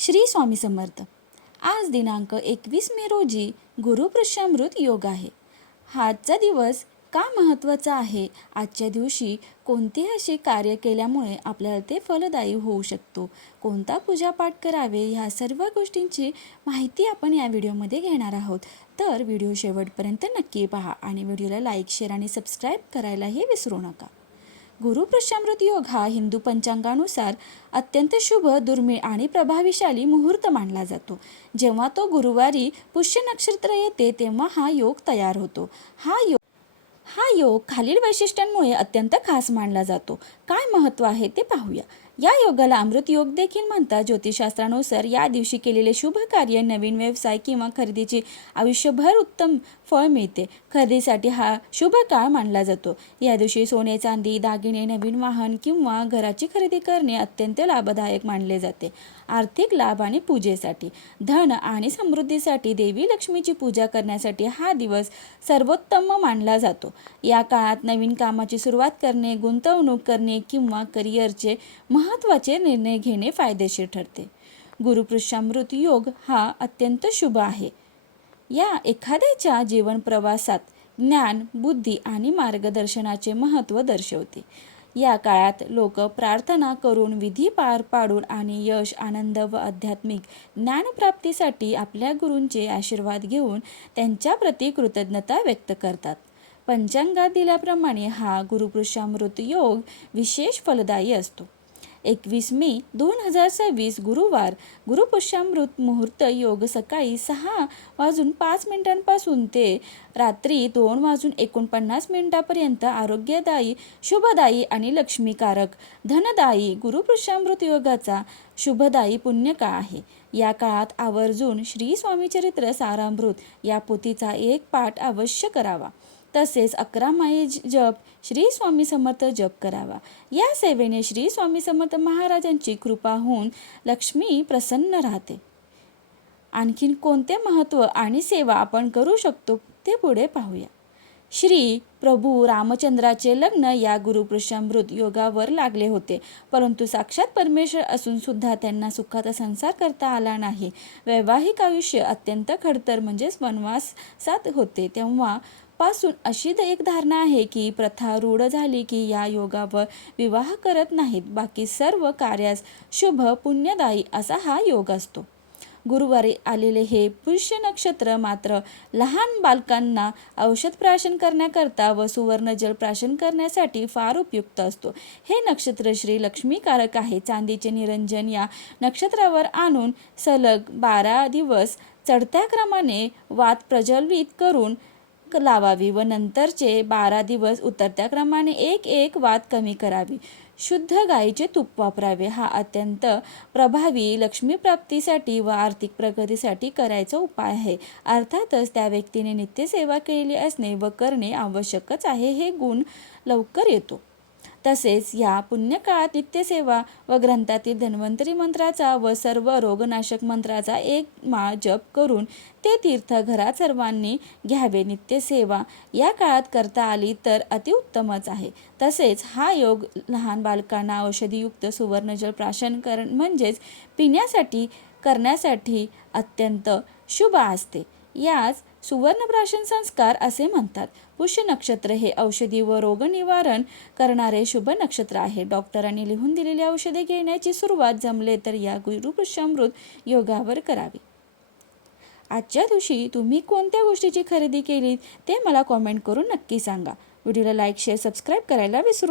श्री स्वामी समर्थ। आज दिनांक 21 मे रोजी गुरुपुष्यामृत योग आहे। आजचा दिवस का महत्त्वाचा आहे? आजच्या दिवशी कोणते असे कार्य केल्यामुळे आपल्याला ते फलदायी होऊ शकतो, कोणता पूजापाठ करावे, ह्या सर्व गोष्टींची माहिती आपण या व्हिडिओमध्ये घेणार आहोत। तर व्हिडिओ शेवटपर्यंत नक्की पहा आणि व्हिडिओला लाईक, शेअर आणि सबस्क्राईब करायलाही विसरू नका। गुरुपुष्यामृत योग हा हिंदू पंचांगानुसार अत्यंत शुभ, दुर्मिळ आणि प्रभावशाली मुहूर्त मानला जातो। जेव्हा तो गुरुवारी पुष्य नक्षत्र येते तेव्हा हा योग तयार होतो। हा योग खालील वैशिष्ट्यांमुळे अत्यंत खास मानला जातो। काय महत्त्व आहे ते पाहूया। या योगाला अमृत योग देखील म्हणतात। ज्योतिषशास्त्रानुसार या दिवशी केलेले शुभ कार्य, नवीन व्यवसाय किंवा खरेदीची आयुष्यभर उत्तम फळ मिळते। खरेदीसाठी हा शुभ काळ मानला जातो। या दिवशी सोने, चांदी, दागिने, नवीन वाहन किंवा घराची खरेदी करणे अत्यंत लाभदायक मानले जाते। आर्थिक लाभ आणि पूजेसाठी, धन आणि समृद्धीसाठी देवी लक्ष्मीची पूजा करण्यासाठी हा दिवस सर्वोत्तम मानला जातो। या काळात नवीन कामाची सुरुवात करणे, गुंतवणूक करणे किंवा करिअरचे महत्त्वाचे निर्णय घेणे फायदेशीर ठरते। गुरुपुष्यामृत योग हा अत्यंत शुभ आहे। या एखाद्याच्या जीवन प्रवासात ज्ञान, बुद्धी आणि मार्गदर्शनाचे महत्त्व दर्शवते। या काळात लोक प्रार्थना करून, विधी पार पाडून आणि यश, आनंद व आध्यात्मिक ज्ञानप्राप्तीसाठी आपल्या गुरूंचे आशीर्वाद घेऊन त्यांच्याप्रती कृतज्ञता व्यक्त करतात। पंचांगात दिल्याप्रमाणे हा गुरुपुष्यामृत योग विशेष फलदायी असतो। 21 मे 2026 गुरुवार गुरुपुष्यामृत मुहूर्त योग सकाळी 6:05 पासून ते रात्री 2:49 पर्यंत आरोग्यदायी, शुभदायी आणि लक्ष्मीकारक, धनदायी गुरुपुष्यामृत योगाचा शुभदायी पुण्यकाळ आहे। या काळात आवर्जून श्री स्वामीचरित्र सारामृत या पोथीचा एक पाठ अवश्य करावा। तसेच 11 माळी जप, श्री स्वामी समर्थ जप करावा। या सेवेने श्री स्वामी समर्थ महाराजांची कृपा होऊन लक्ष्मी प्रसन्न राहते। आणखीन कोणते महत्त्व आणि सेवा आपण करू शकतो ते पुढे पाहूया। श्री प्रभू रामचंद्राचे लग्न या गुरुपुष्यामृत योगावर लागले होते, परंतु साक्षात परमेश्वर असून सुद्धा त्यांना सुखाचा संसार करता आला नाही। वैवाहिक आयुष्य अत्यंत खडतर म्हणजेच वनवासात होते। तेव्हा पासून अशी एक धारणा आहे की प्रथा रूढ झाली की या योगावर विवाह करत नाहीत। बाकी सर्व कार्यास शुभ, पुण्यदायी असा हा योग असतो। गुरुवारी आलेले हे पुष्य नक्षत्र मात्र लहान बालकांना औषध प्राशन करण्याकरता व सुवर्ण जल प्राशन करण्यासाठी फार उपयुक्त असतो। हे नक्षत्र श्री लक्ष्मीकारक आहे। चांदीचे निरंजन या नक्षत्रावर आणून सलग 12 दिवस चढत्या क्रमाने वात प्रज्वलित करून लावावी व नंतरचे 12 दिवस उतरत्या क्रमाने एक वात कमी करावी। शुद्ध गाईचे तूप वापरावे। हा अत्यंत प्रभावी लक्ष्मीप्राप्तीसाठी व आर्थिक प्रगतीसाठी करायचा उपाय आहे। अर्थातच त्या व्यक्तीने नित्यसेवा केलेली असणे व करणे आवश्यकच आहे, हे गुण लवकर येतो। तसेच या पुण्यकाळात नित्यसेवा व ग्रंथातील धन्वंतरी मंत्राचा व सर्व रोगनाशक मंत्राचा एक माळ जप करून ते तीर्थ घरात सर्वांनी घ्यावे। नित्यसेवा या काळात करता आली तर अतिउत्तमच आहे। तसेच हा योग लहान बालकांना औषधीयुक्त सुवर्णजल प्राशन म्हणजेच पिण्यासाठी करण्यासाठी अत्यंत शुभ असते। यास सुवर्णप्राशन संस्कार असे म्हणतात। पुष्य नक्षत्र हे औषधी व रोगनिवारण करणारे शुभ नक्षत्र आहे। डॉक्टरांनी लिहून दिलेली औषधे घेण्याची सुरुवात जमले तर या गुरुपुष्यामृत योगावर करावी। आजच्या दिवशी तुम्ही कोणत्या गोष्टीची खरेदी केली ते मला कॉमेंट करून नक्की सांगा। व्हिडिओला लाईक, शेअर, सबस्क्राईब करायला विसरू